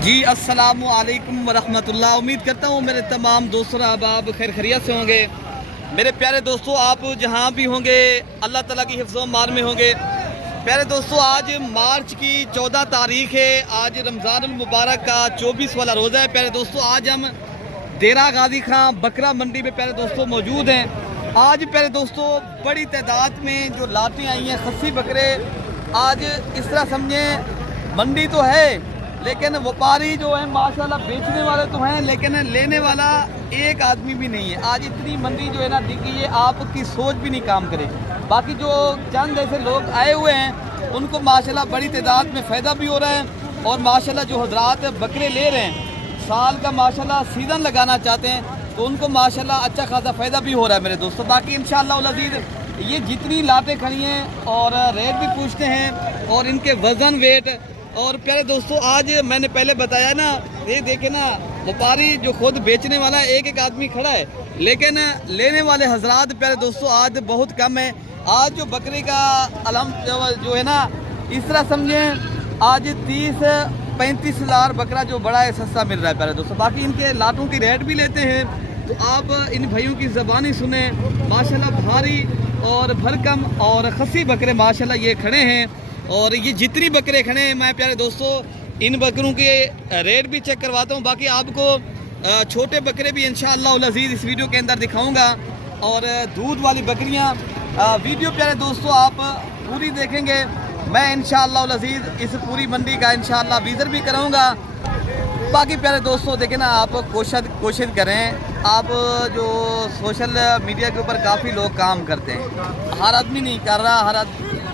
जी अस्सलामु अलैकुम वरहमतुल्लाह। उम्मीद करता हूँ मेरे तमाम दोस्तों अहबाब खैर खैरियत से होंगे। मेरे प्यारे दोस्तों, आप जहाँ भी होंगे अल्लाह ताला की हिफ्ज़ व अमान में होंगे। प्यारे दोस्तों, आज मार्च की 14 तारीख है। आज रमज़ानुल मुबारक का 24 वाला रोज़ा है। प्यारे दोस्तों, आज हम देरा गाजी खां बकरा मंडी में प्यारे दोस्तों मौजूद हैं। आज प्यारे दोस्तों बड़ी तादाद में जो लाटें आई हैं खस्सी बकरे, आज इस तरह समझें मंडी तो है लेकिन व्यापारी जो है माशाल्लाह बेचने वाले तो हैं लेकिन लेने वाला एक आदमी भी नहीं है। आज इतनी मंडी जो है ना दिखी है, आपकी सोच भी नहीं काम करे। बाकी जो चंद ऐसे लोग आए हुए हैं उनको माशाल्लाह बड़ी तादाद में फ़ायदा भी हो रहा है और माशाल्लाह जो हजरात बकरे ले रहे हैं साल का माशाल्लाह सीज़न लगाना चाहते हैं तो उनको माशाल्लाह अच्छा खासा फ़ायदा भी हो रहा है मेरे दोस्तों। बाकी इंशाअल्लाह अज़ीज़ ये जितनी लाटें खड़ी हैं और रेट भी पूछते हैं और इनके वज़न वेट। और प्यारे दोस्तों, आज मैंने पहले बताया ना, ये देखे ना व्यापारी जो खुद बेचने वाला है एक एक आदमी खड़ा है लेकिन लेने वाले हजरात प्यारे दोस्तों आज बहुत कम है। आज जो बकरी का अलम जो है ना इस तरह समझें आज 30-35 हज़ार बकरा जो बड़ा है सस्ता मिल रहा है प्यारे दोस्तों। बाकी इनके लाटों की रेट भी लेते हैं तो आप इन भाइयों की ज़बानी सुने। माशाल्लाह भारी और भरकम और खस्सी बकरे माशाल्लाह ये खड़े हैं और ये जितनी बकरे खड़े हैं मैं प्यारे दोस्तों इन बकरों के रेट भी चेक करवाता हूँ। बाकी आपको छोटे बकरे भी इंशाअल्लाह अज़ीज़ इस वीडियो के अंदर दिखाऊंगा और दूध वाली बकरियाँ वीडियो प्यारे दोस्तों आप पूरी देखेंगे। मैं इंशाअल्लाह अज़ीज़ इस पूरी मंडी का इंशाअल्लाह विज़िट भी कराऊंगा। बाकी प्यारे दोस्तों देखें ना, आप कोशिश करें। आप जो सोशल मीडिया के ऊपर काफ़ी लोग काम करते हैं, हर आदमी नहीं कर रहा, हर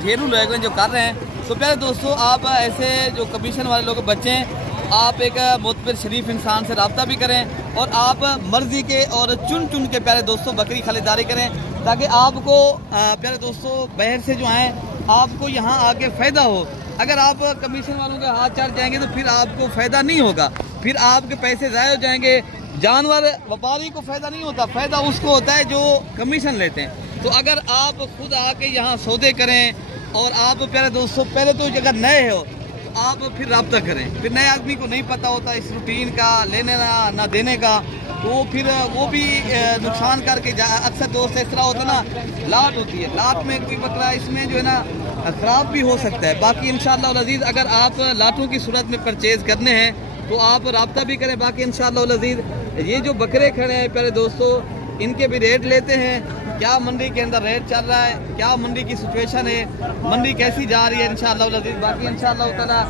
ढेरों लोग हैं जो कर रहे हैं। तो प्यारे दोस्तों आप ऐसे जो कमीशन वाले लोग बचें, आप एक मुतबर शरीफ इंसान से रब्ता भी करें और आप मर्ज़ी के और चुन चुन के प्यारे दोस्तों बकरी खरीदारी करें ताकि आपको प्यारे दोस्तों बाहर से जो आएँ आपको यहाँ आके फ़ायदा हो। अगर आप कमीशन वालों के हाथ चढ़ जाएंगे तो फिर आपको फ़ायदा नहीं होगा, फिर आपके पैसे ज़ाया हो जाएंगे। जानवर व्यापारी को फ़ायदा नहीं होता, फ़ायदा उसको होता है जो कमीशन लेते हैं। तो अगर आप खुद आके यहाँ सौदे करें और आप प्यारे दोस्तों पहले तो अगर नए हो तो आप फिर रब्ता करें। फिर नए आदमी को नहीं पता होता इस रूटीन का लेने ना देने का, तो फिर वो भी नुकसान करके अक्सर दोस्त इस तरह होता है ना, लाट होती है, लाट में कोई बकरा इसमें जो है ना ख़राब भी हो सकता है। बाकी इंशाअल्लाह अज़ीज़ अगर आप लाटों की सूरत में परचेज़ करने हैं तो आप रब्ता भी करें। बाकी इंशाअल्लाह अज़ीज़ ये जो बकरे खड़े हैं प्यारे दोस्तों इनके भी रेट लेते हैं, क्या मंडी के अंदर रेट चल रहा है, क्या मंडी की सिचुएशन है, मंडी कैसी जा रही है इंशाअल्लाह अज़ीज़। बाकी इंशाअल्लाह ताला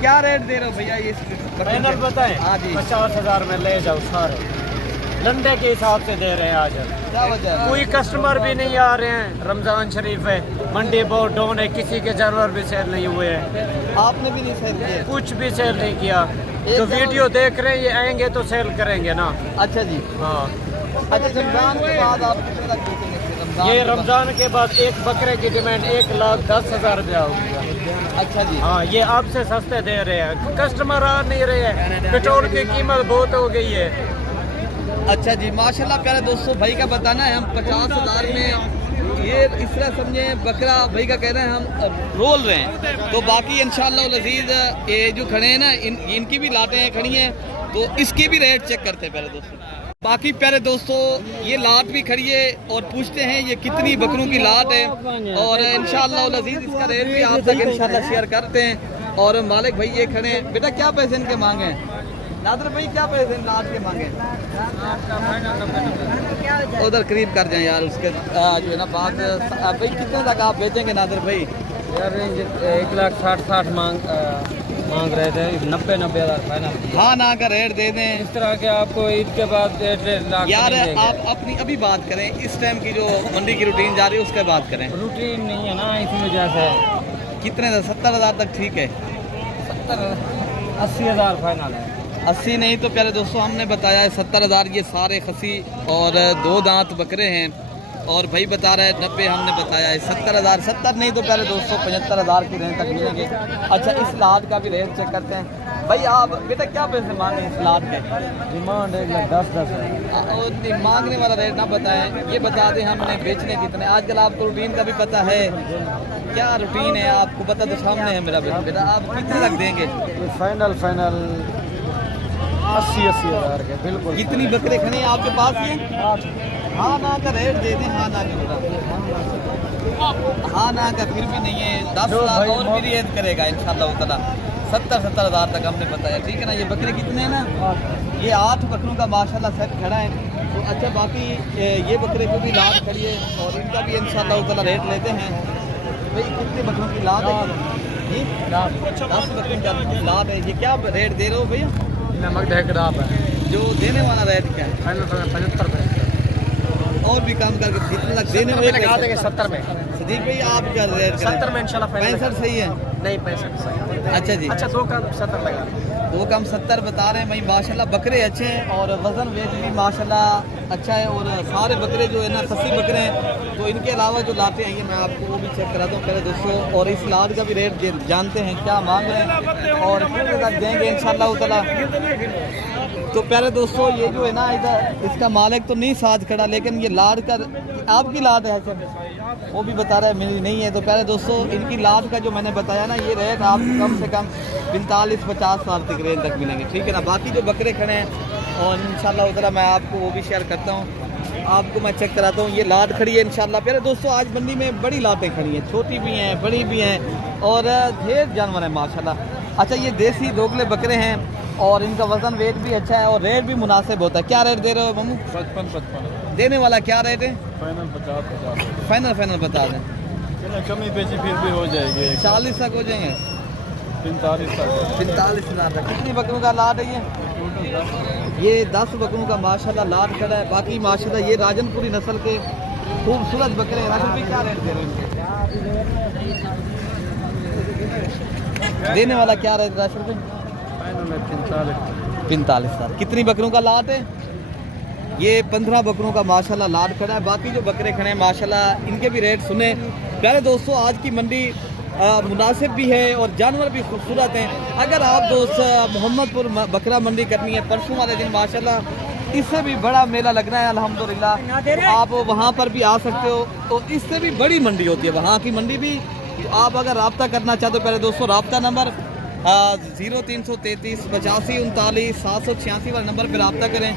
क्या रेट दे रहे हो भैया ये फाइनल बताएं? हाँ जी, 50,000 में ले जाओ सारे लंडे के हिसाब से दे रहे हैं। आज क्या वजह है? कोई कस्टमर भी नहीं आ रहे हैं, रमज़ान शरीफ है, मंडी बहुत डाउन है, किसी के जानवर भी सेल नहीं हुए हैं। आपने भी नहीं सेल किए? कुछ भी सेल नहीं किया। जो वीडियो देख रहे हैं ये आएंगे तो सेल करेंगे ना। अच्छा जी, हाँ। अच्छा रमज़ान के बाद आप कितने तक बेचेंगे फिर? ये रमज़ान के बाद एक बकरे की डिमांड 1,10,000 रुपया होगी। अच्छा जी, हाँ, ये आपसे सस्ते दे रहे हैं, कस्टमर आ नहीं रहे हैं, पेट्रोल की कीमत बहुत हो गई है। अच्छा जी, माशाल्लाह प्यारे दोस्तों भाई का बताना है हम 50,000 में ये इस तरह समझें बकरा भाई का कहना है हम रोल रहे हैं। तो बाकी इंशाअल्लाह अज़ीज़ ये जो खड़े हैं ना इनकी भी लाटें खड़ी हैं तो इसकी भी रेट चेक करते हैं प्यारे दोस्तों। बाकी प्यारे दोस्तों ये लाट भी खड़ी है और पूछते हैं ये कितनी बकरों की लाट है और इंशाअल्लाह अज़ीज़ इसका रेट भी आप तक इंशाअल्लाह शेयर करते हैं। और मालिक भाई ये खड़े हैं। बेटा क्या पैसे इनके मांगे हैं? नादर भाई क्या पैसे लाट के मांगे? उधर करीब कर जाएं यार उसके जो है ना बात। भाई कितने तक आप बेचेंगे नादर भाई? यार 1,60,000 मांग रहे थे, 90,000 फाइनल। हाँ ना का रेट दे दें इस तरह के आपको ईद के बाद 1.5 लाख यार। आप अपनी अभी बात करें, इस टाइम की जो मंडी की रूटीन जा रही है उसके बात करें। रूटीन नहीं है ना इस वजह से। कितने 70,000 तक ठीक है? 80,000 फाइनल है। 80 नहीं तो प्यारे दोस्तों हमने बताया है 70,000। ये सारे खसी और 2 दांत बकरे हैं और भाई बता रहा है 90, हमने बताया है 70,000। 70 नहीं तो प्यारे दोस्तों 75,000 की रेंज तक मिलेंगे। अच्छा इस लाट का भी रेट चेक करते हैं। भाई आप बेटा क्या पैसे मांगे इस लाट के? डिमांड 1,10,10 मांगने वाला रेट ना बताएं, ये बता दें हमने बेचने कितने। आजकल आपको रूटीन का भी पता है, क्या रूटीन है आपको पता तो सामने है मेरा बेटा। आप कितने तक देंगे? फाइनल 80-80 हज़ार के बिल्कुल। कितनी बकरे खड़े हैं आपके पास ये? हाँ ना का रेट दे दें, हाँ ना का हाँ ना का फिर भी नहीं है, 10 लाख और भी रियायत करेगा इंशाल्लाह ताला। 70-70 हज़ार तक हमने बताया, ठीक है ना। ये बकरे कितने हैं ना? ये 8 बकरों का माशाल्लाह सेट खड़ा है। तो अच्छा बाकी ये बकरे को भी लाद खड़ी है और इनका भी इंशाल्लाह ताला रेट लेते हैं। भाई कितने बकरों की लाद है ये? 10 बकरों की लाद है। ये क्या रेट दे रहे हो भैया? नमक ढेकराब है जो देने वाला रेट क्या है? 75 रुपये। और भी काम करके कितने लग देने वाले लगा देंगे 70 में। सदीक भाई आप क्या रेट 70 में इंशाल्लाह फाइनल। 65 सही है? नहीं 65 सही। अच्छा जी, अच्छा 2 का 70 लगा। 2 कम 70 बता रहे हैं भाई। माशाल्लाह बकरे अच्छे हैं और वजन वेट भी माशाल्लाह अच्छा है। और सारे बकरे जो है ना खस्सी बकरे हैं। तो इनके अलावा जो लाते हैं ये मैं आपको वो भी चेक कराता हूँ पहले दोस्तों। और इस लाद का भी रेट जानते हैं क्या मांग रहे हैं और कितने तक देंगे इंशाल्लाह ताला। तो प्यारे दोस्तों ये जो है ना इधर इसका मालिक तो नहीं साथ खड़ा, लेकिन ये लाद का आपकी लाद है वो भी बता रहा है मेरी नहीं है। तो प्यारे दोस्तों इनकी लाद का जो मैंने बताया ना ये रेट आप कम से कम 45-50 साल तक रेंज तक मिलेंगे, ठीक है ना। बाकी जो बकरे खड़े हैं और इंशाल्लाह ताला मैं आपको वो भी शेयर करता हूँ, आपको मैं चेक कराता हूँ। ये लाद खड़ी है इंशाल्लाह। प्यारे दोस्तों आज मंडी में बड़ी लादें खड़ी हैं, छोटी भी हैं बड़ी भी हैं और ढेर जानवर हैं माशाल्लाह। अच्छा ये देसी दोगले बकरे हैं और इनका वजन वेट भी अच्छा है और रेट भी मुनासिब होता है। क्या रेट दे रहे हो मामू? 55 देने वाला क्या रेट है? फाइनल 50 फाइनल बता दें। कमी बेची फिर भी हो जाएगी। 40 तक हो जाएंगे? 45 तक। 45 हज़ार तक। कितनी बकरों का लाट है ये 10 बकरों का माशाल्लाह लाट खड़ा है। बाकी माशाल्लाह ये राजनपुरी नस्ल के खूबसूरत बकरे हैं। राजन भी क्या रेट दे रहे हैं? देने वाला क्या रेट राशन पे? 45 हज़ार। कितनी बकरों का लाट है? ये 15 बकरों का माशाल्लाह लाट खड़ा है। बाकी जो बकरे खड़े हैं माशाल्लाह इनके भी रेट सुने। प्यारे दोस्तों आज की मंडी मुनासिब भी है और जानवर भी खूबसूरत हैं। अगर आप दोस्त मोहम्मदपुर बकरा मंडी करनी है परसों वाले दिन माशाल्लाह इससे भी बड़ा मेला लगना है अल्हम्दुलिल्लाह, तो आप वहाँ पर भी आ सकते हो। तो इससे भी बड़ी मंडी होती है वहाँ की मंडी भी। तो आप अगर रब्ता करना चाहते हो पहले दोस्तों रब्ता नंबर 0333 85 39 786 वाले नंबर पर रब्ता करें।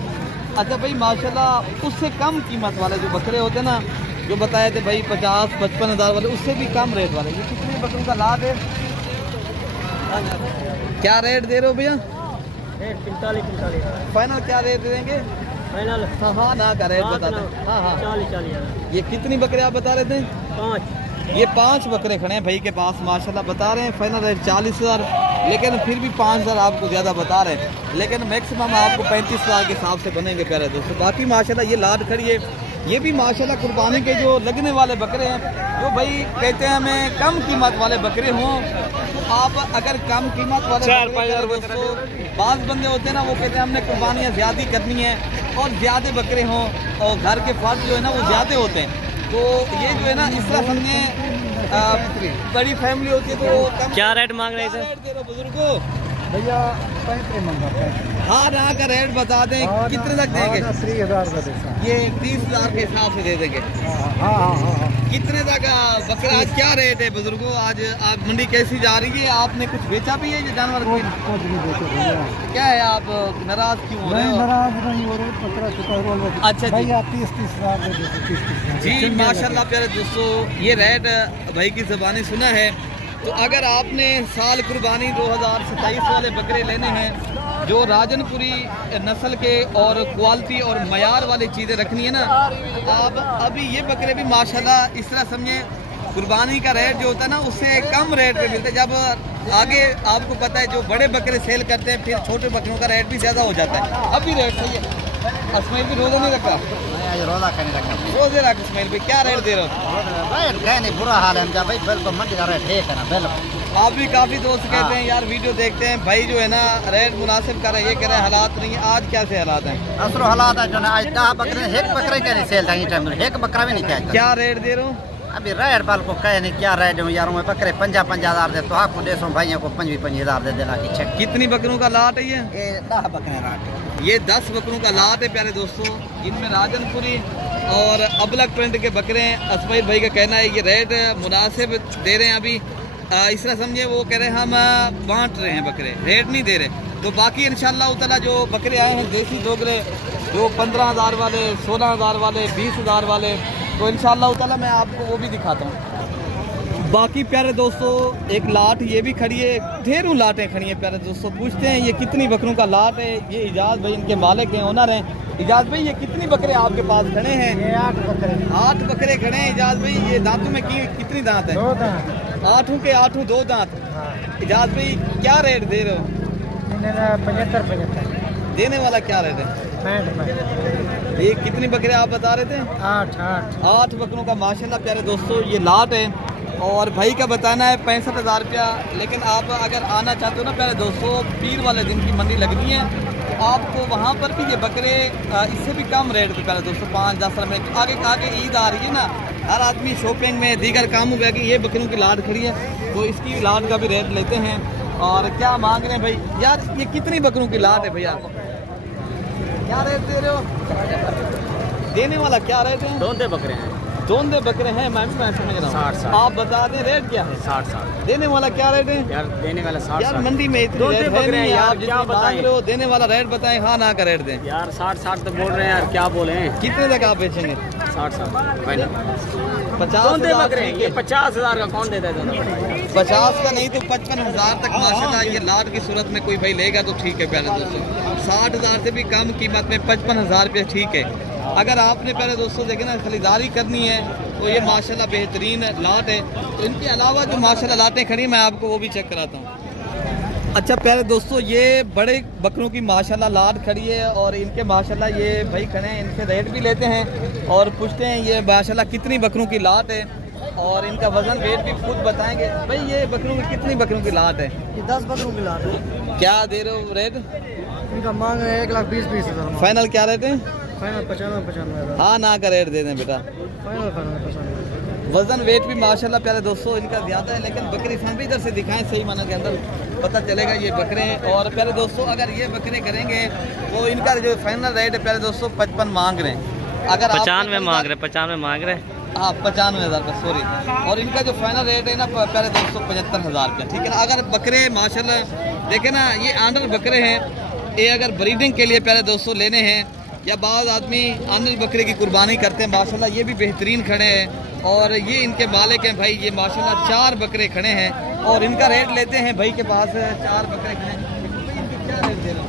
अच्छा भाई माशाल्लाह उससे कम कीमत वाले जो बकरे होते हैं ना जो बताए थे भाई 50-55 हज़ार वाले उससे भी कम रेट वाले ये कितने बकरों का लाभ है? क्या रेट दे रहे हो भैया? 45 फाइनल क्या रेट दे देंगे? फाइनल। हाँ ना का रेट बता दें। हाँ 40 ये कितनी बकरे आप बता रहे थे? 5। ये 5 बकरे खड़े हैं भाई के पास माशाल्लाह बता रहे हैं फाइनल रेट 40 हज़ार, लेकिन फिर भी 5 हज़ार आपको ज़्यादा बता रहे हैं, लेकिन मैक्सिमम आपको 35 हज़ार के हिसाब से बनेंगे प्यारे दोस्तों। बाकी माशाल्लाह ये लाद खड़ी है। ये भी माशाल्लाह कुर्बानी के जो लगने वाले बकरे हैं जो भाई कहते हैं हमें कम कीमत वाले बकरे हों। तो आप अगर कम कीमत वाले दोस्तों बाज़ बंदे होते हैं ना वो कहते हैं हमने कुर्बानियाँ ज़्यादा करनी है और ज़्यादा बकरे हों और घर के फर्ज जो है ना वो ज़्यादा होते हैं। तो ये जो है ना इस तरह हमने बड़ी फैमिली होती है तो कम। क्या रेट मांग रहे थे बुजुर्गो? भैया 35 मंगा। हाँ ना का रेट बता दें कितने तक देंगे? 30,000 का देता। ये 30,000 के हिसाब से दे देंगे। हाँ। कितने तक बकरा आज क्या रेट है बुजुर्गो? आज आप मंडी कैसी जा रही है? आपने कुछ बेचा भी है ये जानवर को? क्या है आप नाराज क्यों हो रहे हो? नाराज नहीं हो रहे। 15 अच्छा भैया 30 हज़ार जी माशाल्लाह प्यारे दोस्तों ये रेट भाई की ज़बानी सुना है। तो अगर आपने साल कुर्बानी 2027 वाले बकरे लेने हैं जो राजनपुरी नस्ल के और क्वालिटी और मयार वाली चीज़ें रखनी है ना आप अभी ये बकरे भी माशाल्लाह इस तरह समझें कुर्बानी का रेट जो होता है ना उससे कम रेट पे मिलता है। जब आगे आपको पता है जो बड़े बकरे सेल करते हैं फिर छोटे बकरों का रेट भी ज़्यादा हो जाता है। अभी रेट सही है। इसमाइल भी रोज़ा नहीं रखा? रोज़ा का नहीं रखा। रोज़े रख इसमाइल भाई क्या रेट दे रहे हो? नहीं बुरा हाल है इनका भाई बिल्कुल मंडी का रेट ठीक है ना बिल्कुल। आप भी काफ़ी दोस्त कहते हैं यार वीडियो देखते हैं भाई जो है ना रेट मुनासिब कर रहे हैं, ये कह रहे हैं हालात नहीं है। आज कैसे हालात हैं? असर हालात है जो ना आज 10 बकरे एक बकरे के नहीं सेल था टाइम एक बकरा भी नहीं किया। क्या रेट दे रहे हो? अभी रेट बाल को कहे नहीं क्या रेट हूँ यार मैं बकरे 50 हज़ार दे तो आपको 150 भाइयों को 25 हज़ार दे देना की चेक। कितनी बकरों का लाट है ये? 10 बकरे लाट। ये 10 बकरों का लाट है प्यारे दोस्तों। इनमें राजनपुरी और अबलक प्रिंट के बकरे हैं। असमाइल भाई का कहना है ये रेट मुनासिब दे रहे हैं। अभी इस तरह समझिए वो कह रहे हैं हम बांट रहे हैं बकरे, रेट नहीं दे रहे। तो बाकी इंशाल्लाह ताला जो बकरे आए हैं देसी दोगले, जो 15,000 वाले, 16,000 वाले, 20,000 वाले, तो इंशाल्लाह ताला मैं आपको वो भी दिखाता हूँ। बाकी प्यारे दोस्तों एक लाट ये भी खड़ी है, ढेरों लाटें खड़ी हैं प्यारे दोस्तों। पूछते हैं ये कितनी बकरों का लाट है। ये इजाज़ भाई इनके मालिक हैं, ओनर हैं। इजाज़ भाई ये कितनी बकरे आपके पास खड़े हैं? ये 8 बकरे। 8 बकरे खड़े हैं इजाज़ भाई। ये दांतों में कितनी दांत है? 2 दांत। 8 के 8 2 दांत। हाँ। इजाज़ भाई क्या रेट दे रहे हो? 75। देने वाला क्या रेट है? 65। ये कितनी बकरे आप बता रहे थे? 8 बकरों का माशाल्लाह प्यारे दोस्तों ये लाट है। और भाई का बताना है 65,000 रुपया। लेकिन आप अगर आना चाहते हो ना प्यारे दोस्तों, पीर वाले दिन की मंडी लगनी है, तो आपको वहाँ पर भी ये बकरे इससे भी कम रेट पे प्यारे दोस्तों 5-10 रुपये। आगे आगे ईद आ रही है ना, हर आदमी शॉपिंग में दीगर काम हो गया कि ये बकरियों की लाट खड़ी है, तो इसकी लाट का भी रेट लेते हैं। और क्या मांग रहे हैं भाई? यार ये कितनी बकरों की लाट है भैया? क्या रेट दे रहे हो? देने वाला क्या रेट है? दोंदे बकरे हैं। दोंदे बकरे हैं, मैं समझ रहा हूँ। 60। आप बता दें रेट क्या है? 60। देने वाला क्या रेट है? यार देने वाला 60। यार मंडी में इतनी दोंदे रेट है बकरे हैं नहीं, यार, आप क्या जितनी मांग रहे हो देने वाला रेट बताएं, हाँ ना का रेट दें। यार 60 तो बोल रहे हैं यार, क्या बोले हैं? कितने तक आप बेचेंगे? 60 फाइनल। 50 दोंदे बकरे हैं ये 50,000 का कौन देता है दोनों बकरे? 50 का नहीं तो 55,000 तक माशाल्लाह ये लाट की सूरत में कोई भाई लेगा तो ठीक है प्यारे दोस्तों। 60,000 से भी कम कीमत में 55,000 रुपये ठीक है। अगर आपने प्यारे दोस्तों देखे ना खरीदारी करनी है तो ये माशाल्लाह बेहतरीन लाट है। तो इनके अलावा जो माशाल्लाह लाटें खड़ी मैं आपको वो भी चेक कराता हूँ। अच्छा प्यारे दोस्तों ये बड़े बकरों की माशाल्लाह लाट खड़ी है और इनके माशाल्लाह ये भाई खड़े हैं, इनसे रेट भी लेते हैं और पूछते हैं ये माशाल्लाह कितनी बकरों की लाट है और इनका वजन वेट भी खुद बताएंगे। भाई ये बकरों की कितनी बकरों की लाट है? ये 10 बकरों की लाट है। क्या दे रहे हो रेट? इनका मांग है 1,20,000। फाइनल क्या रेट है? फाइनल 95। हाँ ना का रेट दे दें बेटा। फाइनल 95। वजन वेट भी माशाल्लाह प्यारे दोस्तों इनका ज़्यादा है, लेकिन बकरी फार्म भी इधर से दिखाएं सही माना के अंदर पता चलेगा ये बकरे हैं। और प्यारे दोस्तों अगर ये बकरे करेंगे तो इनका जो फाइनल रेट है प्यारे दोस्तों 55 मांग रहे हैं। अगर 95 मांग रहे। हाँ 95,000 रुपये सॉरी। और इनका जो फाइनल रेट है ना प्यारे दोस्तों 75,000 रुपये, ठीक है ना। अगर बकरे माशाल्लाह देखे ना ये आंडर बकरे हैं, ये अगर ब्रीडिंग के लिए प्यारे दोस्तों लेने हैं या बाद आदमी आंडर बकरे की कुर्बानी करते हैं माशाल्लाह ये भी बेहतरीन खड़े हैं। और ये इनके मालिक हैं भाई, ये माशाल्लाह 4 बकरे खड़े हैं और इनका रेट लेते हैं भाई के पास 4 बकरे खड़े हैं। क्या रेट दे रहे हैं?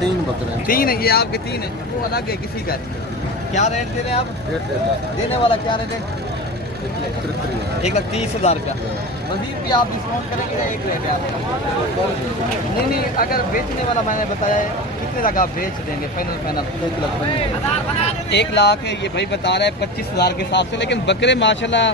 3 बकरे। 3 है ये आपके? 3 है वो अलग है किसी का। क्या रेट दे रहे हैं आप? देने वाला क्या रेट है? 1,30,000 रुपया। मजीद भी आप डिस्काउंट करेंगे या एक रेट है आपका? नहीं अगर बेचने वाला मैंने बताया है कितने तक आप बेच देंगे? फाइनल 1 लाख है ये भाई बता रहा है 25,000 के हिसाब से। लेकिन बकरे माशाल्लाह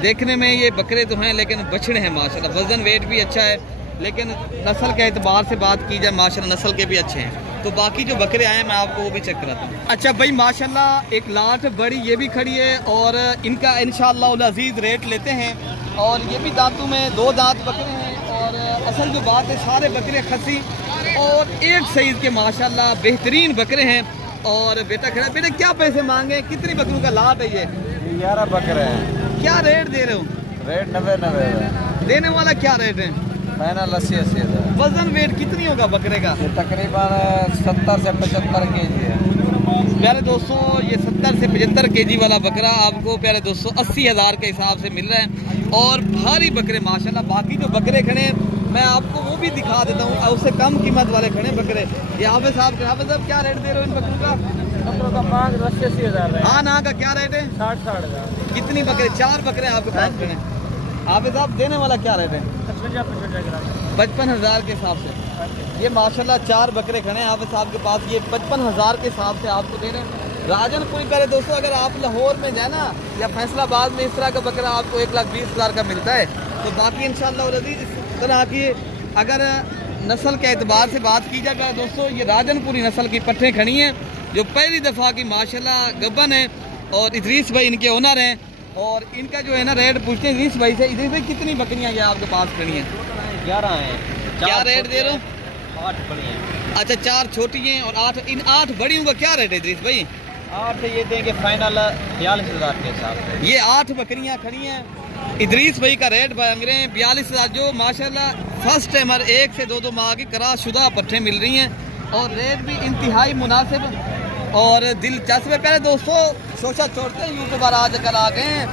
देखने में ये बकरे तो हैं लेकिन बछड़े हैं माशाल्लाह, वजन वेट भी अच्छा है। लेकिन नस्ल के एतबार से बात की जाए माशाल्लाह नस्ल के भी अच्छे हैं। तो बाकी जो बकरे आए मैं आपको वो भी चेक कराता हूँ। अच्छा भाई माशाल्लाह एक लाट बड़ी ये भी खड़ी है और इनका इंशाअल्लाह अज़ीज़ रेट लेते हैं। और ये भी दांतों में 2 दांत बकरे हैं और असल जो बात है सारे बकरे खसी और एक साइज़ के माशाल्लाह बेहतरीन बकरे हैं। और बेटा खड़ा, बेटा क्या पैसे मांगे? कितनी बकरों का लाट है ये? 11 बकरे हैं। क्या रेट दे रहे हो? रेट 90। देने वाला क्या रेट है? फाइनल 80,000। वजन वेट कितनी होगा बकरे का? ये तकरीबन 70 से 75 केजी है। प्यारे दोस्तों ये 70 से 75 केजी वाला बकरा आपको प्यारे दोस्तों 80,000 के हिसाब से मिल रहा है। और भारी बकरे माशाल्लाह। बाकी जो बकरे खड़े हैं मैं आपको वो भी दिखा देता हूँ, उससे कम कीमत वाले खड़े बकरे। ये हाफिज़ साहब क्या रेट दे रहे हो इन बकरों का? बकरों का मांग 80,000 है। हाँ ना का क्या रेट है? 60 हज़ार। कितनी बकरे? 4 बकरे आपके पास खड़े हैं। हाफिज़ साहब देने वाला क्या रेट है? 55,000 के हिसाब से। ये माशाल्लाह 4 बकरे खड़े हैं हाफिज़ साहब के पास, ये 55,000 के हिसाब से आपको दे रहे हैं। राजनपुरी पहले दोस्तों अगर आप लाहौर में जाए ना या फैसलाबाद में इस तरह का बकरा आपको 1,20,000 का मिलता है। तो बाकी इंशाअल्लाह इस तरह की अगर नस्ल के एतबार से बात की जाए दोस्तों, ये राजनपुरी नस्ल की पट्ठें खड़ी हैं जो पहली दफ़ा की माशाल्लाह गब्बन है। और इदरीस भाई इनके ओनर हैं और इनका जो है ना रेट पूछते हैं इदरीस भाई से। इदरीस भाई कितनी बकरियाँ ये आपके पास खड़ी हैं? 11 हैं। क्या रेट दे रहे हो? 8 बड़ी हैं। अच्छा 4 छोटी हैं और 8 इन 8 बड़ियों का क्या रेट है इदरीस भाई? 8 ये देंगे फाइनल 42,000 के हिसाब से। ये 8 बकरियां खड़ी हैं। इदरीस भाई का रेट मांग रहे हैं 42,000 जो माशाल्लाह फर्स्ट टाइमर 1 से 2 माह की कराशुदा पट्ठे मिल रही हैं और रेट भी इंतहाई मुनासिब और दिलचस्प है। प्यारे दोस्तों, सोचा छोड़ते हैं, यूट्यूबर आजकल आ गए हैं,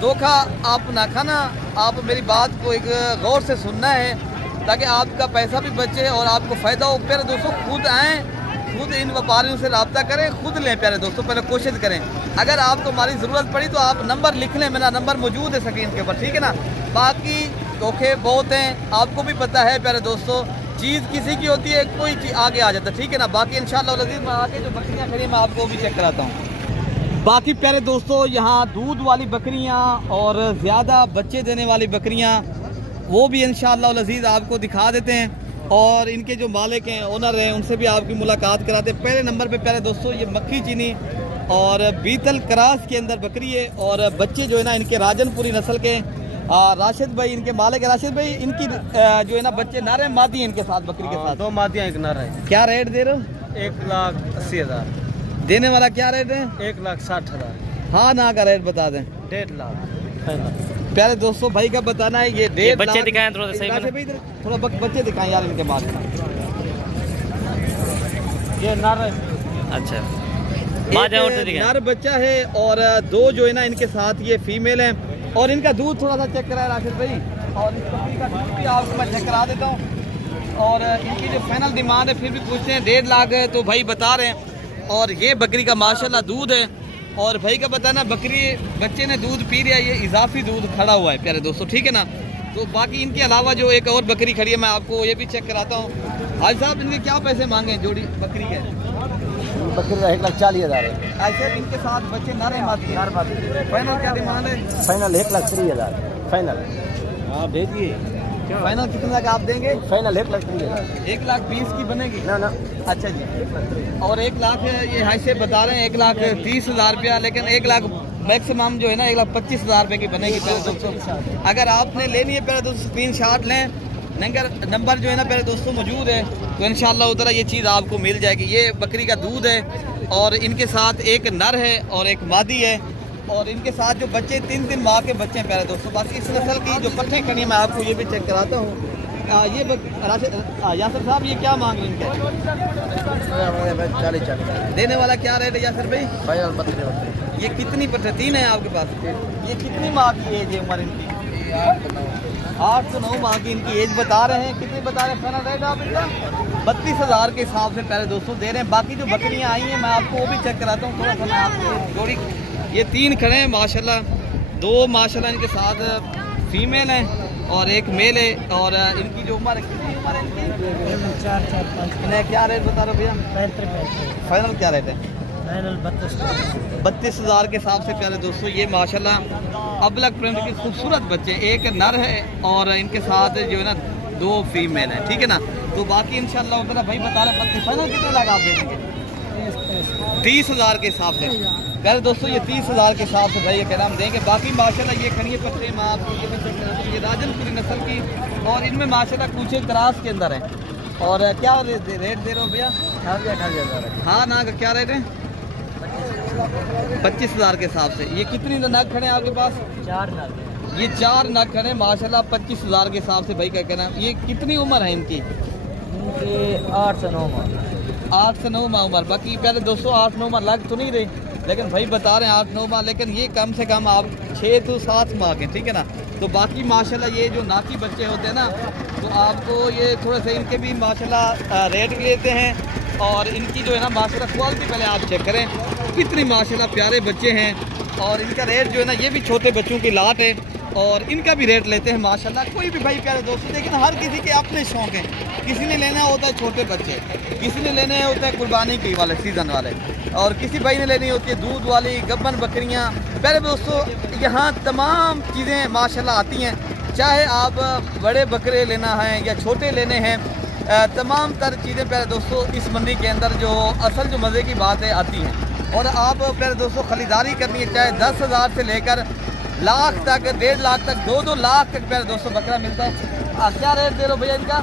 धोखा आप ना खाना, आप मेरी बात को एक गौर से सुनना है ताकि आपका पैसा भी बचे और आपको फ़ायदा हो। प्यारे दोस्तों, खुद आएँ, खुद इन व्यापारियों से रब्ता करें, खुद लें। प्यारे दोस्तों, पहले कोशिश करें। अगर आपको हमारी ज़रूरत पड़ी तो आप नंबर लिख लें, मेरा नंबर मौजूद है स्क्रीन के ऊपर, ठीक है ना। बाकी धोखे बहुत हैं, आपको भी पता है। प्यारे दोस्तों, चीज़ किसी की होती है, कोई चीज़ आगे आ जाता है, ठीक है ना। बाकी इंशाअल्लाह अज़ीज़ मैं आगे जो बकरियाँ खड़ी मैं आपको भी चेक कराता हूँ। बाकी प्यारे दोस्तों, यहाँ दूध वाली बकरियाँ और ज़्यादा बच्चे देने वाली बकरियाँ वो भी इंशाअल्लाह अज़ीज़ आपको दिखा देते हैं और इनके जो मालिक हैं, ओनर हैं, उनसे भी आपकी मुलाकात कराते हैं। पहले नंबर पे प्यारे दोस्तों ये मक्खी चीनी और बीतल क्रास के अंदर बकरी है और बच्चे जो है ना इनके राजनपुरी नस्ल के राशिद भाई इनके मालिक है। राशिद भाई, इनकी जो है ना बच्चे नारे मादी हैं इनके साथ, बकरी के साथ 2 मादियाँ 1 नर है। क्या रेट दे रहे हो? 1,80,000। देने वाला क्या रेट है? 1,60,000। हाँ ना का रेट बता दें। 1.5 लाख। प्यारे दोस्तों, भाई का बताना है ये 1.5 बच्चे लाख। दिखाएं थोड़ा सा, सही राशिद भाई इधर थोड़ा बच्चे दिखाएं यार इनके बाद। ये नर है। अच्छा, एक नर बच्चा है और 2 जो है ना इनके साथ ये फीमेल हैं और इनका दूध थोड़ा सा चेक कराए राशिद भाई, और इस बकरी का दूध भी आपको मैं चेक करा देता हूँ। और इनकी जो फाइनल डिमांड है फिर भी पूछते हैं 1.5 लाख है, तो भाई बता रहे हैं। और ये बकरी का माशाल्लाह दूध है और भाई का बताना बकरी बच्चे ने दूध पी लिया, ये इजाफी दूध खड़ा हुआ है प्यारे दोस्तों, ठीक है ना। तो बाकी इनके अलावा जो एक और बकरी खड़ी है मैं आपको ये भी चेक कराता हूँ। हाजी साहब, इनके क्या पैसे मांगे जोड़ी बकरी के? बकरी का 1,40,000 है। ऐसे इनके साथ बच्चे नारे माती हैं। फाइनल क्या डिमांड है? Final 1,30,000 final. हाँ भेजिए। फाइनल कितना का आप देंगे? फाइनल 1,30,000। 1,20,000 की बनेगी ना ना। अच्छा जी। और 1 लाख ये हाई से बता रहे हैं 1,30,000 रुपया, लेकिन 1 लाख मैक्सिमम जो है ना 1,25,000 रुपये की बनेगी पहले दोस्तों। अगर आपने लेनी है पहले दोस्तों स्क्रीन शॉट लें, नंबर जो है ना पहले दोस्तों मौजूद है, तो इंशाअल्लाह उधर ये चीज़ आपको मिल जाएगी। ये बकरी का दूध है और इनके साथ एक नर है और एक मादी है और इनके साथ जो बच्चे 3 माह के बच्चे हैं प्यारे दोस्तों। बाकी इस नस्ल की जो पट्ठे खड़ी मैं आपको ये भी चेक कराता हूँ। ये यासर साहब, ये क्या मांग रहे हैं? 40 देने वाला क्या रेट है यासर भाई? फाइनल 32। ये कितनी पट्ठे? 3 है आपके पास। ये कितनी माह की एज है, उम्र इनकी? 8 से 9 माह की इनकी एज बता रहे हैं। कितनी बता रहे हैं फाइनल रेट आप इनका? 32,000 के हिसाब से प्यारे दोस्तों दे रहे हैं। बाकी जो बकरियां आई हैं मैं आपको वो भी चेक कराता हूँ थोड़ा सा। मैं आपको जोड़ी ये 3 खड़े हैं माशाल्लाह, 2 माशाल्लाह इनके साथ फीमेल हैं और एक मेल है। और इनकी जो उम्र है, कितनी उम्र है इनकी? 4-5। इन्हें क्या रेट बता रहे हो भैया? फाइनल क्या रेट है? फाइनल 32,000 के हिसाब से प्यारे दोस्तों ये माशाल्लाह अबलग प्रिंट के खूबसूरत बच्चे, एक नर है और इनके साथ जो है ना 2 फीमेल है, ठीक है ना। तो बाकी इंशाल्लाह उधर भाई बता रहे 32। फाइनल कितने लाख आप देंगे? 30,000 के हिसाब से प्यारे दोस्तों, ये 30,000 के हिसाब से भाई ये कह रहा हम देंगे। बाकी माशाल्लाह ये खड़ी पट्टे मैं आपको ये भी चेक कराता हूँ, ये राजनपुरी नस्ल की और इनमें माशाल्लाह कुछ क्रास के अंदर है। और क्या रेट दे रहे हो भैया? 28,000। हाँ ना, क्या रेट है? 25,000 के हिसाब से। ये कितनी नग खड़े हैं आपके पास? 4 नग। ये 4 नग खड़े माशाल्लाह 25,000 के हिसाब से भाई का कहना है। ये कितनी उम्र है इनकी? 8 से 9 माह। 8 से 9 माह उम्र। बाकी पहले दोस्तों 8-9 माह लग तो नहीं रही, लेकिन भाई बता रहे हैं 8-9 माह, लेकिन ये कम से कम आप 6 से 7 माह के, ठीक है ना। तो बाकी माशाल्लाह ये जो नाती बच्चे होते हैं ना, तो आपको ये थोड़े से इनके भी माशाल्लाह रेट लेते हैं और इनकी जो है ना माशाल्लाह क्वालिटी पहले आप चेक करें, कितनी माशाल्लाह प्यारे बच्चे हैं। और इनका रेट जो है ना ये भी छोटे बच्चों की लाट है और इनका भी रेट लेते हैं माशाल्लाह। कोई भी भाई प्यारे दोस्तों, लेकिन हर किसी के अपने शौक हैं। किसी ने लेना होता है छोटे बच्चे, किसी ने लेने होता है कुर्बानी की वाले सीज़न वाले, और किसी भाई ने लेनी होती है दूध वाली गब्बन बकरियाँ। प्यारे दोस्तों, यहाँ तमाम चीज़ें माशाल्लाह आती हैं, चाहे आप बड़े बकरे लेना है या छोटे लेने हैं, तमाम तर चीज़ें प्यारे दोस्तों इस मंडी के अंदर जो असल जो मज़े की बात है आती हैं। और आप प्यारे दोस्तों ख़रीदारी करनी है, चाहे 10,000 से लेकर लाख तक, 1.5 लाख तक, 2-2 लाख तक प्यारे दोस्तों बकरा मिलता है। क्या रेट दे रहे हो भैया इनका?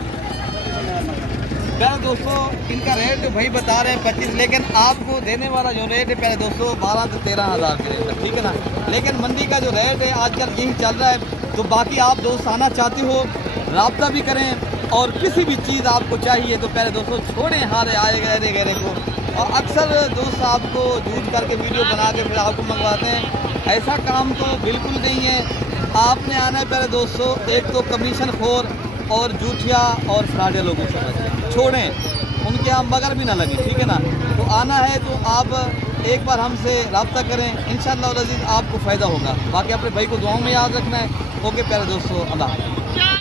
प्यारे दोस्तों इनका रेट जो भाई बता रहे हैं 25, लेकिन आपको देने वाला जो रेट है प्यारे दोस्तों 12 से 13,000 के रेट है, ठीक है ना। लेकिन मंडी का जो रेट है आजकल यही चल रहा है। तो बाकी आप दोस्त आना चाहते हो रब्ता भी करें। और किसी भी चीज़ आपको चाहिए तो प्यारे दोस्तों छोड़ें हारे आए गहरे गहरे को। और अक्सर दोस्त आपको झूठ करके वीडियो बना के फिर आपको मंगवाते हैं, ऐसा काम तो बिल्कुल नहीं है। आपने आना है प्यारे दोस्तों, एक तो कमीशन खोर और जूठिया और फ्राडे लोगों से छोड़ें, उनके यहाँ मगर भी ना लगे, ठीक है ना। तो आना है तो आप एक बार हमसे रब्ता करें, इंशाअल्लाह अज़ीज़ आपको फ़ायदा होगा। बाकी अपने भाई को दुआओं में याद रखना है। ओके प्यारे दोस्तों, अल्लाह हाफ़िज़।